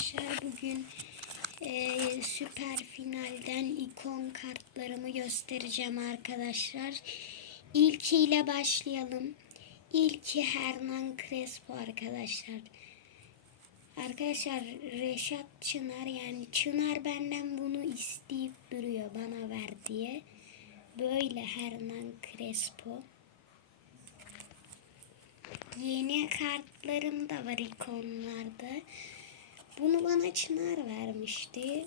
arkadaşlar bugün e, süper finalden ikon kartlarımı göstereceğim arkadaşlar. İlkiyle başlayalım. İlki Hernan Crespo arkadaşlar. Arkadaşlar Reşat Çınar yani Çınar benden bunu isteyip duruyor bana ver diye. Böyle Hernan Crespo. Yeni kartlarım da var ikonlarda. Bunu bana Çınar vermişti.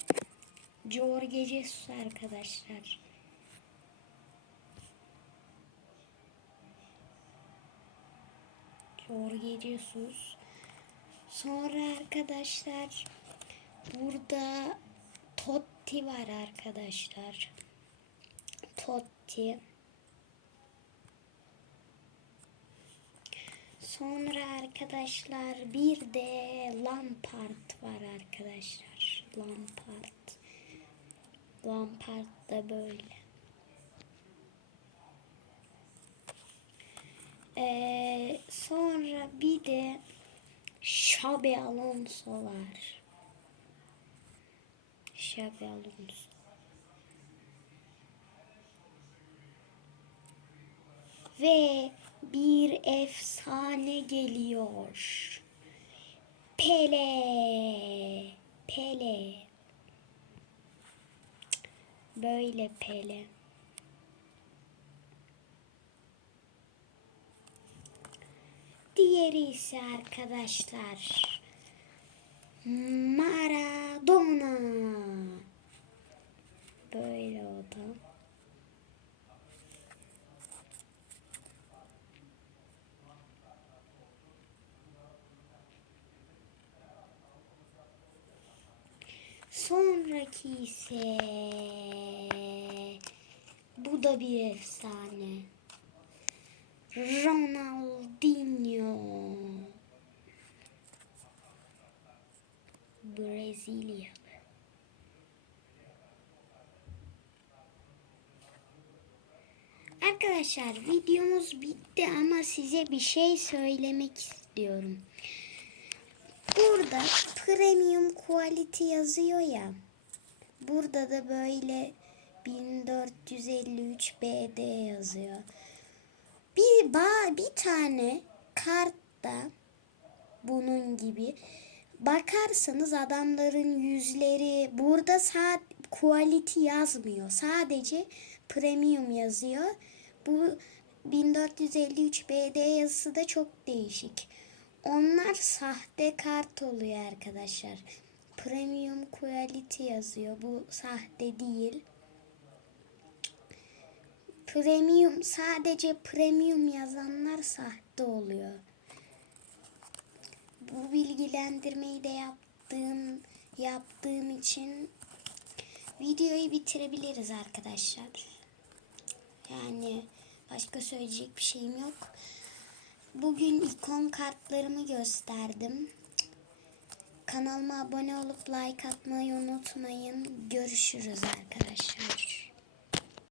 Jorge Jesus arkadaşlar. Jorge Jesus. Sonra arkadaşlar burada Totti var arkadaşlar. Totti. Sonra arkadaşlar bir de Lampard var arkadaşlar. Lampard. Lampard da böyle. Ee, sonra bir de Xabi Alonso var. Xabi Alonso. Ve bir efsane geliyor. Pele. Pele. Böyle Pele. Diğeri ise arkadaşlar Maradona. Böyle o da. Sonraki ise bu da bir efsane. Ronaldinho. Brezilyalı. Arkadaşlar videomuz bitti ama size bir şey söylemek istiyorum. Burada premium quality yazıyor ya. Burada da böyle 1453 BD yazıyor. Bir ba bir tane kartta bunun gibi bakarsanız adamların yüzleri burada saat quality yazmıyor. Sadece premium yazıyor. Bu 1453 BD yazısı da çok değişik. Onlar sahte kart oluyor arkadaşlar. Premium quality yazıyor. Bu sahte değil. Premium sadece premium yazanlar sahte oluyor. Bu bilgilendirmeyi de yaptığım yaptığım için videoyu bitirebiliriz arkadaşlar. Yani başka söyleyecek bir şeyim yok. Bugün ikon kartlarımı gösterdim. Kanalıma abone olup like atmayı unutmayın. Görüşürüz arkadaşlar.